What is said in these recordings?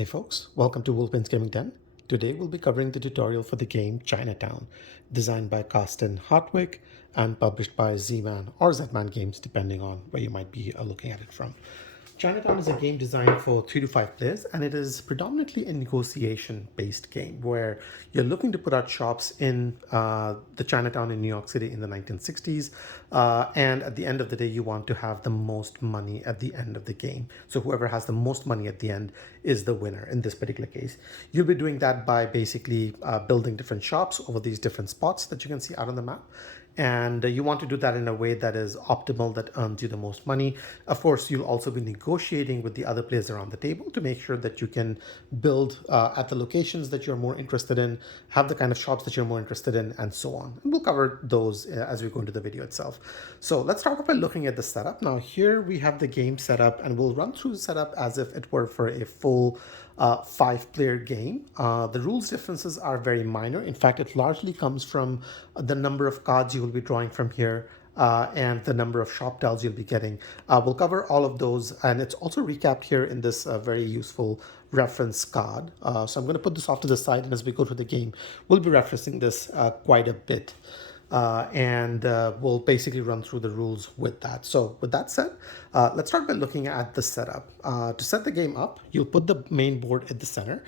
Hey folks, welcome to Wolfman's Gaming 10. Today we'll be covering the tutorial for the game Chinatown, designed by Carsten Hartwig and published by Z-Man or Z-Man Games, depending on where you might be looking at it from. Chinatown is a game designed for 3 to 5 players, and it is predominantly a negotiation-based game where you're looking to put out shops in the Chinatown in New York City in the 1960s, and at the end of the day, you want to have the most money at the end of the game. So whoever has the most money at the end is the winner in this particular case. You'll be doing that by basically building different shops over these different spots that you can see out on the map. And you want to do that in a way that is optimal, that earns you the most money. Of course, you'll also be negotiating with the other players around the table to make sure that you can build at the locations that you're more interested in, have the kind of shops that you're more interested in, and so on. And we'll cover those as we go into the video itself. So let's start off by looking at the setup. Now here we have the game set up, and we'll run through the setup as if it were for a full 5-player game. The rules differences are very minor. In fact, it largely comes from the number of cards you will be drawing from here and the number of shop tiles you'll be getting. We'll cover all of those, and it's also recapped here in this very useful reference card. So I'm going to put this off to the side, and as we go through the game, we'll be referencing this quite a bit. And we'll basically run through the rules with that. So with that said, let's start by looking at the setup. To set the game up, you'll put the main board at the center.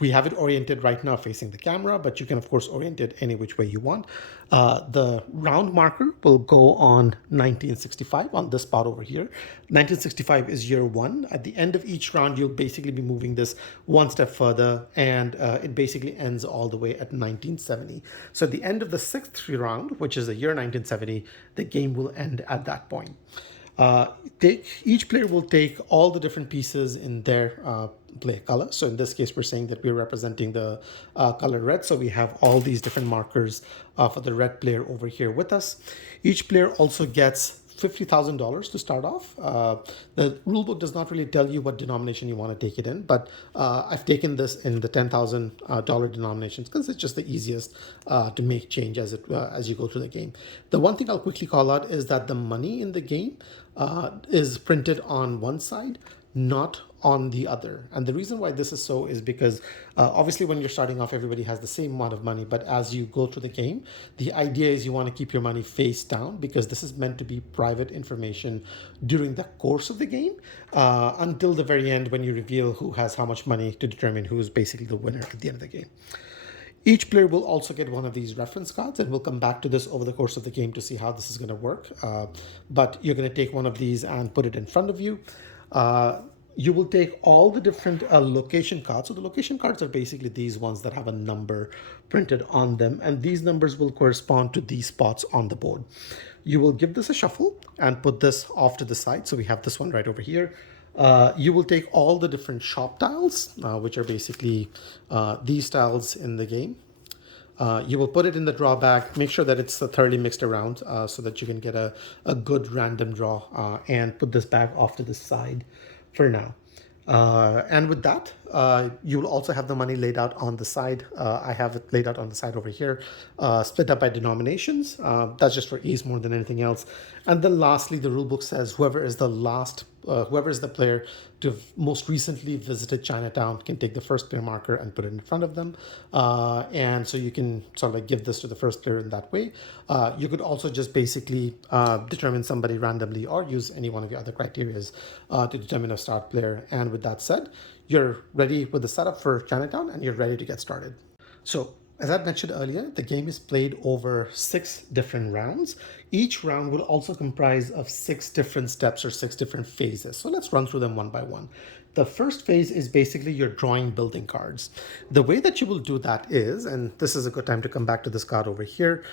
We have it oriented right now facing the camera, but you can of course orient it any which way you want. The round marker will go on 1965 on this spot over here. 1965 is year one. At the end of each round, you'll basically be moving this one step further, and it basically ends all the way at 1970. So at the end of the 6th round, which is the year 1970, the game will end at that point. Each player will take all the different pieces in their play color. So in this case, we're saying that we're representing the color red. So we have all these different markers for the red player over here with us. Each player also gets $50,000 to start off. The rulebook does not really tell you what denomination you want to take it in, but I've taken this in the $10,000 denominations because it's just the easiest to make change as you go through the game. The one thing I'll quickly call out is that the money in the game is printed on one side, not on the other. And the reason why this is so is because obviously when you're starting off, everybody has the same amount of money, but as you go through the game, the idea is you want to keep your money face down, because this is meant to be private information during the course of the game until the very end, when you reveal who has how much money, to determine who is basically the winner at the end of the game. Each player will also get one of these reference cards, and we'll come back to this over the course of the game to see how this is going to work. But you're going to take one of these and put it in front of you. You will take all the different location cards. So the location cards are basically these ones that have a number printed on them, and these numbers will correspond to these spots on the board. You will give this a shuffle and put this off to the side. So we have this one right over here. You will take all the different shop tiles, which are basically these tiles in the game. You will put it in the draw bag, make sure that it's thoroughly mixed around so that you can get a good random draw, and put this bag off to the side for now. And with that, you will also have the money laid out on the side. I have it laid out on the side over here, split up by denominations. That's just for ease more than anything else. And then lastly, the rulebook says whoever is the player to have most recently visited Chinatown can take the first player marker and put it in front of them. And so you can sort of like give this to the first player in that way. You could also just basically determine somebody randomly, or use any one of your other criterias to determine a start player. And with that said, you're ready with the setup for Chinatown, and you're ready to get started. So as I mentioned earlier, the game is played over 6 different rounds. Each round will also comprise of 6 different steps or 6 different phases. So let's run through them one by one. The first phase is basically you're drawing building cards. The way that you will do that is, and this is a good time to come back to this card over here.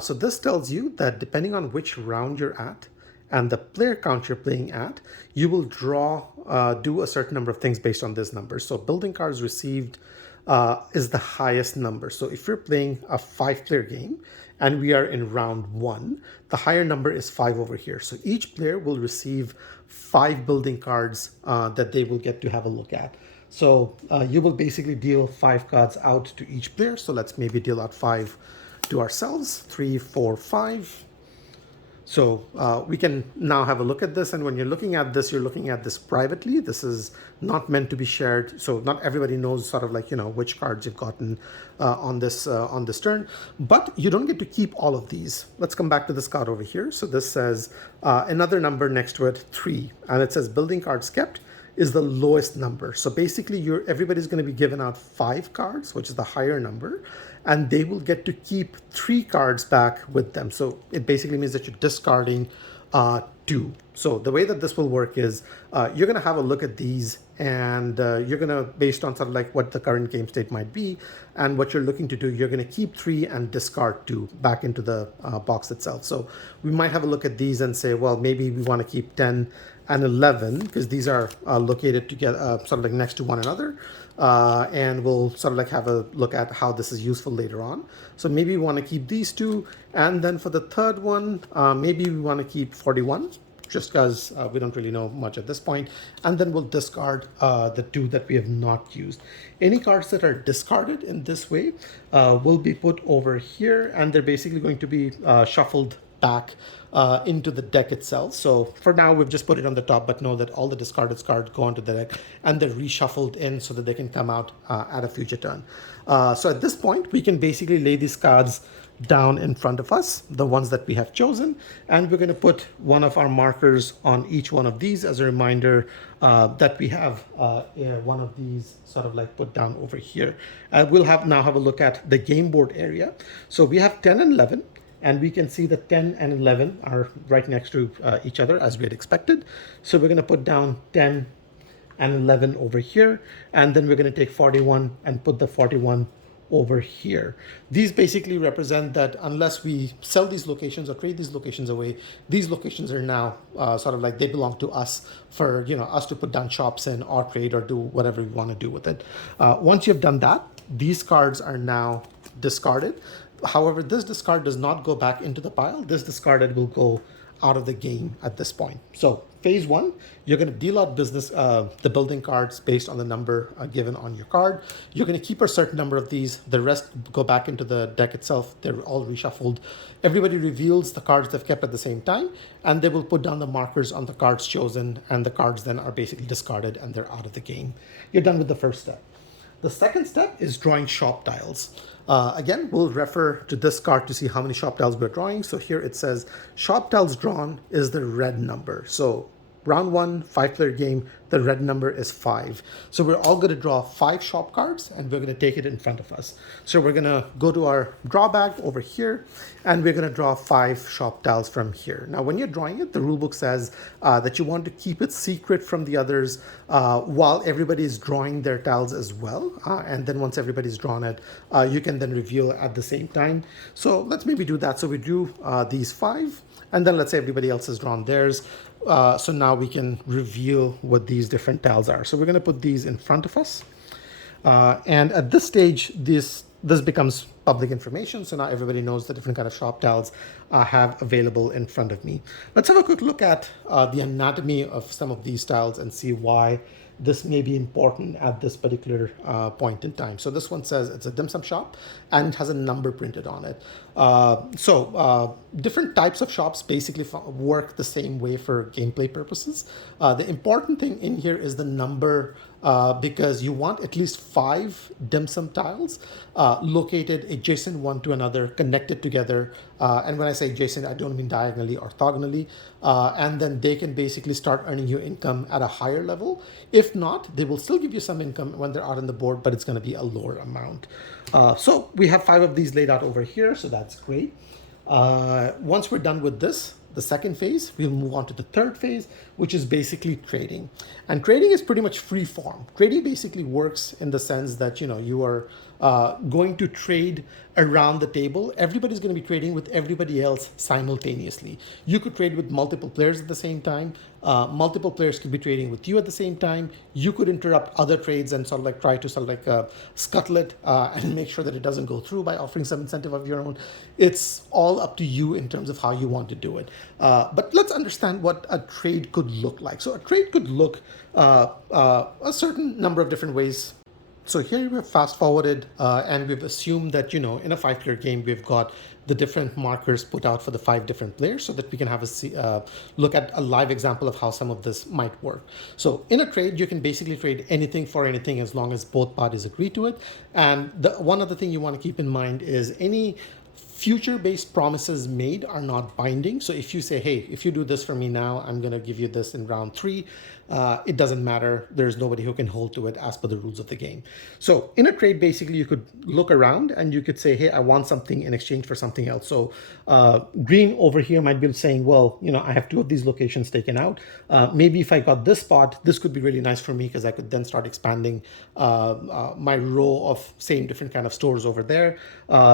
So this tells you that depending on which round you're at and the player count you're playing at, you will do a certain number of things based on this number. So building cards received is the highest number. So if you're playing a 5-player game and we are in round 1, the higher number is 5 over here. So each player will receive 5 building cards that they will get to have a look at. So you will basically deal 5 cards out to each player. So let's maybe deal out 5 to ourselves. 3, 4, 5. So we can now have a look at this. And when you're looking at this, you're looking at this privately. This is not meant to be shared. So not everybody knows sort of like, which cards you've gotten on this turn. But you don't get to keep all of these. Let's come back to this card over here. So this says another number next to it, 3. And it says building cards kept is the lowest number. So basically everybody's going to be given out 5 cards, which is the higher number, and they will get to keep 3 cards back with them. So it basically means that you're discarding 2. So the way that this will work is you're going to have a look at these, and you're going to, based on sort of like what the current game state might be and what you're looking to do, you're going to keep 3 and discard 2 back into the box itself. So we might have a look at these and say, well, maybe we want to keep 10 and 11 because these are located together, sort of like next to one another. And we'll sort of like have a look at how this is useful later on. So maybe we want to keep these 2. And then for the third one, maybe we want to keep 41, just because we don't really know much at this point. And then we'll discard the 2 that we have not used. Any cards that are discarded in this way will be put over here, and they're basically going to be shuffled back into the deck itself. So for now, we've just put it on the top, but know that all the discarded cards go onto the deck and they're reshuffled in so that they can come out at a future turn. So at this point, we can basically lay these cards down in front of us, the ones that we have chosen, and we're going to put one of our markers on each one of these as a reminder that we have one of these sort of like put down over here. We'll now have a look at the game board area. So we have 10 and 11. And we can see that 10 and 11 are right next to each other as we had expected. So we're going to put down 10 and 11 over here. And then we're going to take 41 and put the 41 over here. These basically represent that unless we sell these locations or trade these locations away, these locations are now sort of like they belong to us for us to put down shops in or trade or do whatever we want to do with it. Once you've done that, these cards are now discarded. However, this discard does not go back into the pile. This discarded will go out of the game at this point. So phase 1, you're going to deal out the building cards based on the number given on your card. You're going to keep a certain number of these. The rest go back into the deck itself. They're all reshuffled. Everybody reveals the cards they've kept at the same time, and they will put down the markers on the cards chosen, and the cards then are basically discarded and they're out of the game. You're done with the first step. The second step is drawing shop tiles. Again, we'll refer to this card to see how many shop tiles we're drawing. So here it says shop tiles drawn is the red number. So round 1, 5-player game, the red number is 5. So we're all going to draw 5 shop cards and we're going to take it in front of us. So we're going to go to our draw bag over here and we're going to draw 5 shop tiles from here. Now, when you're drawing it, the rulebook says that you want to keep it secret from the others while everybody is drawing their tiles as well. And then once everybody's drawn it, you can then reveal at the same time. So let's maybe do that. So we do these 5. And then let's say everybody else has drawn theirs. So now we can reveal what these different tiles are. So we're going to put these in front of us. And at this stage, this becomes public information. So now everybody knows the different kind of shop tiles I have available in front of me. Let's have a quick look at the anatomy of some of these tiles and see why this may be important at this particular point in time. So this one says it's a dim sum shop and it has a number printed on it. Different types of shops basically work the same way for gameplay purposes. The important thing in here is the number because you want at least 5 dim sum tiles located adjacent one to another, connected together. And when I say adjacent, I don't mean diagonally, orthogonally. And then they can basically start earning you income at a higher level. If not, they will still give you some income when they're out on the board, but it's going to be a lower amount. So we have 5 of these laid out over here, so that's great. Once we're done with this, the second phase, we'll move on to the third phase, which is basically trading. And trading is pretty much free form. Trading basically works in the sense that, you are going to trade around the table. Everybody's going to be trading with everybody else simultaneously. You could trade with multiple players at the same time. Multiple players could be trading with you at the same time. You could interrupt other trades and sort of like try to sort of like scuttle it and make sure that it doesn't go through by offering some incentive of your own. It's all up to you in terms of how you want to do it. But let's understand what a trade could look like. So a trade could look a certain number of different ways So here we've fast forwarded and we've assumed that, in a 5-player game, we've got the different markers put out for the 5 different players so that we can have look at a live example of how some of this might work. So in a trade, you can basically trade anything for anything as long as both parties agree to it. And the one other thing you want to keep in mind is any future-based promises made are not binding. So if you say, hey, if you do this for me now, I'm going to give you this in round 3, it doesn't matter. There's nobody who can hold to it as per the rules of the game. So in a trade, basically, you could look around and you could say, hey, I want something in exchange for something else. So green over here might be saying, well, I have 2 of these locations taken out. Maybe if I got this spot, this could be really nice for me because I could then start expanding my row of same different kind of stores over there.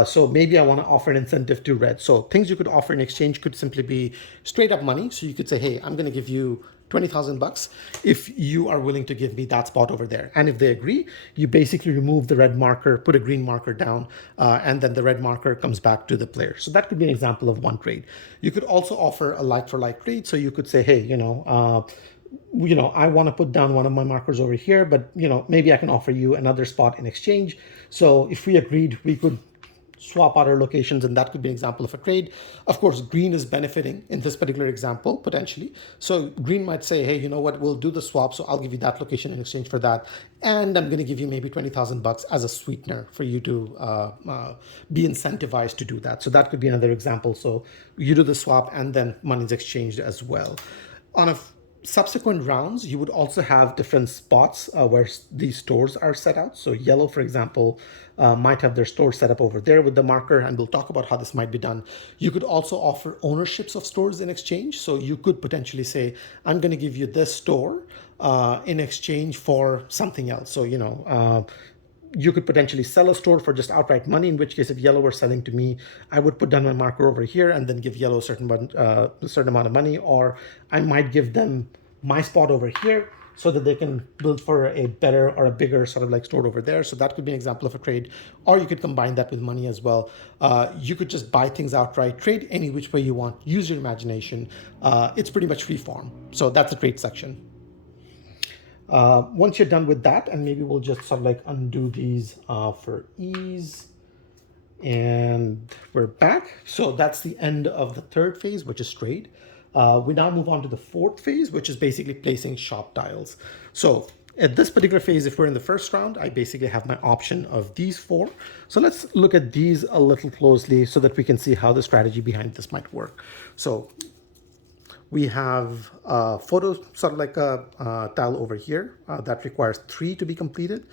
So maybe I want to offer an incentive to red. So things you could offer in exchange could simply be straight up money. So you could say, hey, I'm going to give you $20,000 if you are willing to give me that spot over there. And if they agree, you basically remove the red marker, put a green marker down, and then the red marker comes back to the player. So that could be an example of one trade. You could also offer a like for like trade. So you could say, hey, I want to put down one of my markers over here, but maybe I can offer you another spot in exchange. So if we agreed, we could swap out our locations, and that could be an example of a trade. Of course, green is benefiting in this particular example, potentially. So green might say, hey, you know what, we'll do the swap, so I'll give you that location in exchange for that, and I'm going to give you maybe $20,000 as a sweetener for you to be incentivized to do that. So that could be another example. So you do the swap, and then money's exchanged as well. On a subsequent rounds, you would also have different spots where these stores are set out. So yellow, for example, might have their store set up over there with the marker, and we'll talk about how this might be done. You could also offer ownerships of stores in exchange. So you could potentially say, I'm going to give you this store in exchange for something else. So, you could potentially sell a store for just outright money, in which case if yellow were selling to me, I would put down my marker over here and then give yellow a certain amount of money, or I might give them my spot over here so that they can build for a better or a bigger sort of like store over there. So that could be an example of a trade, or you could combine that with money as well. You could just buy things outright, trade any which way you want, use your imagination. It's pretty much free form. So that's the trade section. Once you're done with that, and maybe we'll just sort of like undo these for ease, and we're back. So that's the end of the 3rd phase, which is trade. We now move on to the 4th phase, which is basically placing shop tiles. So at this particular phase, if we're in the 1st round, I basically have my option of these 4. So let's look at these a little closely so that we can see how the strategy behind this might work. So we have a photo, sort of like a tile over here that requires 3 to be completed.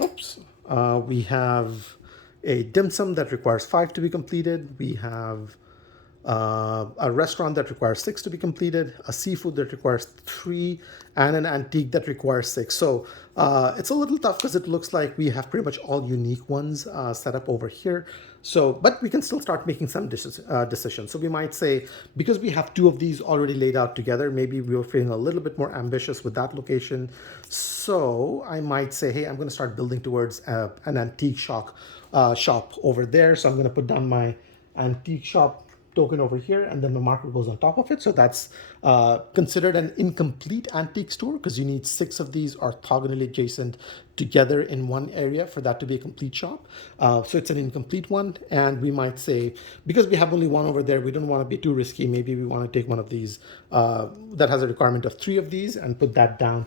Oops. We have a dim sum that requires 5 to be completed. We have a restaurant that requires 6 to be completed, a seafood that requires 3, and an antique that requires 6. So it's a little tough because it looks like we have pretty much all unique ones set up over here. So, but we can still start making some decisions. So we might say, because we have 2 of these already laid out together, maybe we were feeling a little bit more ambitious with that location. So I might say, hey, I'm going to start building towards an antique shop over there. So I'm going to put down my antique shop token over here, and then the marker goes on top of it. So that's considered an incomplete antique store because you need 6 of these orthogonally adjacent together in one area for that to be a complete shop. So it's an incomplete one, and we might say, because we have only 1 over there, we don't want to be too risky. Maybe we want to take one of these that has a requirement of 3 of these and put that down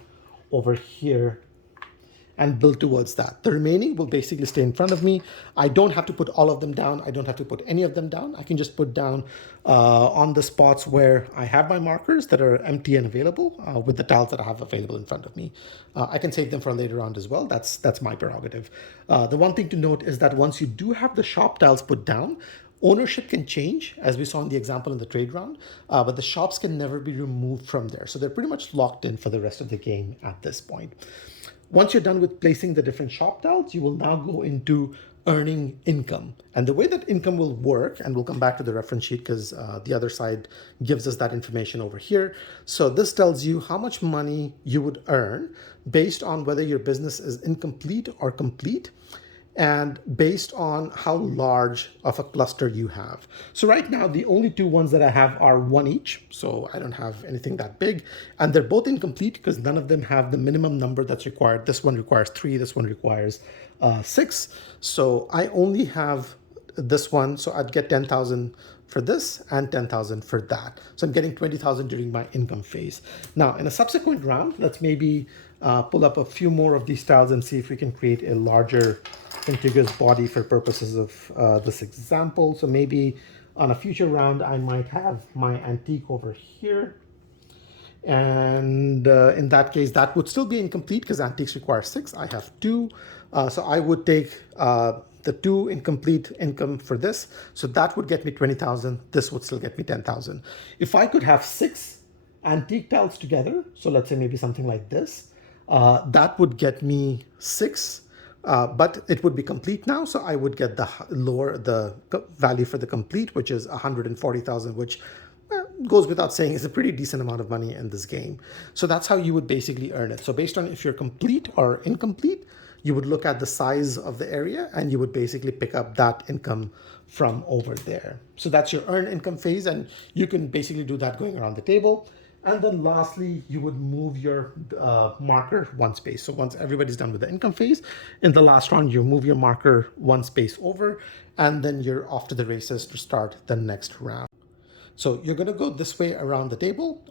over here and build towards that. The remaining will basically stay in front of me. I don't have to put all of them down. I don't have to put any of them down. I can just put down on the spots where I have my markers that are empty and available with the tiles that I have available in front of me. I can save them for a later round as well. That's my prerogative. The one thing to note is that once you do have the shop tiles put down, ownership can change, as we saw in the example in the trade round, but the shops can never be removed from there. So they're pretty much locked in for the rest of the game at this point. Once you're done with placing the different shop tiles, you will now go into earning income. And the way that income will work, and we'll come back to the reference sheet because the other side gives us that information over here. So this tells you how much money you would earn based on whether your business is incomplete or complete. and based on how large of a cluster you have. So right now, the only two ones that I have are one each. So I don't have anything that big. And they're both incomplete because none of them have the minimum number that's required. This one requires 3, this one requires 6. So I only have this one. So I'd get 10,000 for this and 10,000 for that. So I'm getting 20,000 during my income phase. Now, in a subsequent round, let's maybe pull up a few more of these tiles and see if we can create a larger contiguous body for purposes of this example. So maybe on a future round, I might have my antique over here. And in that case, that would still be incomplete because antiques require 6. I have 2. So I would take the 2 incomplete income for this. So that would get me 20,000. This would still get me 10,000. If I could have 6 antique tiles together, so let's say maybe something like this, that would get me 6. But it would be complete now, so I would get the value for the complete, which is 140,000, which goes without saying is a pretty decent amount of money in this game. So that's how you would basically earn it. So based on if you're complete or incomplete, you would look at the size of the area and you would basically pick up that income from over there. So that's your earn income phase, and you can basically do that going around the table. And then lastly, you would move your marker 1 space. So once everybody's done with the income phase, in the last round, you move your marker 1 space over, and then you're off to the races to start the next round. So you're going to go this way around the table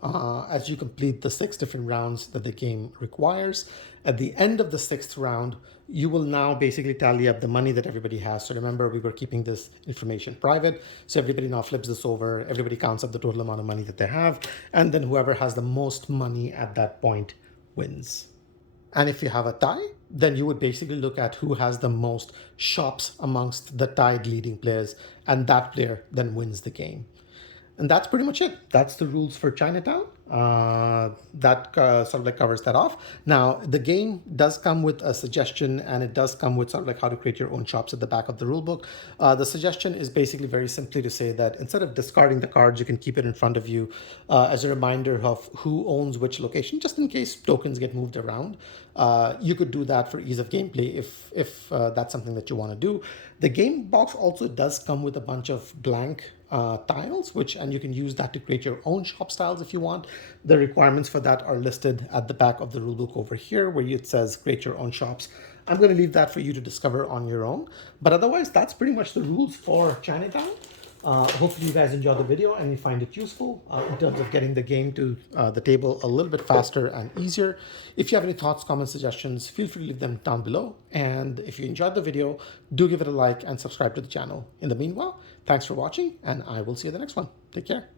as you complete the 6 different rounds that the game requires. At the end of the 6th round, you will now basically tally up the money that everybody has. So remember, we were keeping this information private. So everybody now flips this over. Everybody counts up the total amount of money that they have. And then whoever has the most money at that point wins. And if you have a tie, then you would basically look at who has the most shops amongst the tied leading players. And that player then wins the game. And that's pretty much it. That's the rules for Chinatown. That sort of like covers that off. Now, the game does come with a suggestion, and it does come with sort of like how to create your own shops at the back of the rule book. The suggestion is basically very simply to say that instead of discarding the cards, you can keep it in front of you as a reminder of who owns which location, just in case tokens get moved around. You could do that for ease of gameplay if that's something that you want to do. The game box also does come with a bunch of blank tiles, and you can use that to create your own shop styles if you want. The requirements for that are listed at the back of the rulebook over here, where it says create your own shops. I'm going to leave that for you to discover on your own. But otherwise, that's pretty much the rules for Chinatown. Hopefully you guys enjoyed the video and you find it useful in terms of getting the game to the table a little bit faster and easier. If you have any thoughts, comments, suggestions, feel free to leave them down below. And if you enjoyed the video, do give it a like and subscribe to the channel. In the meanwhile, thanks for watching, and I will see you in the next one. Take care.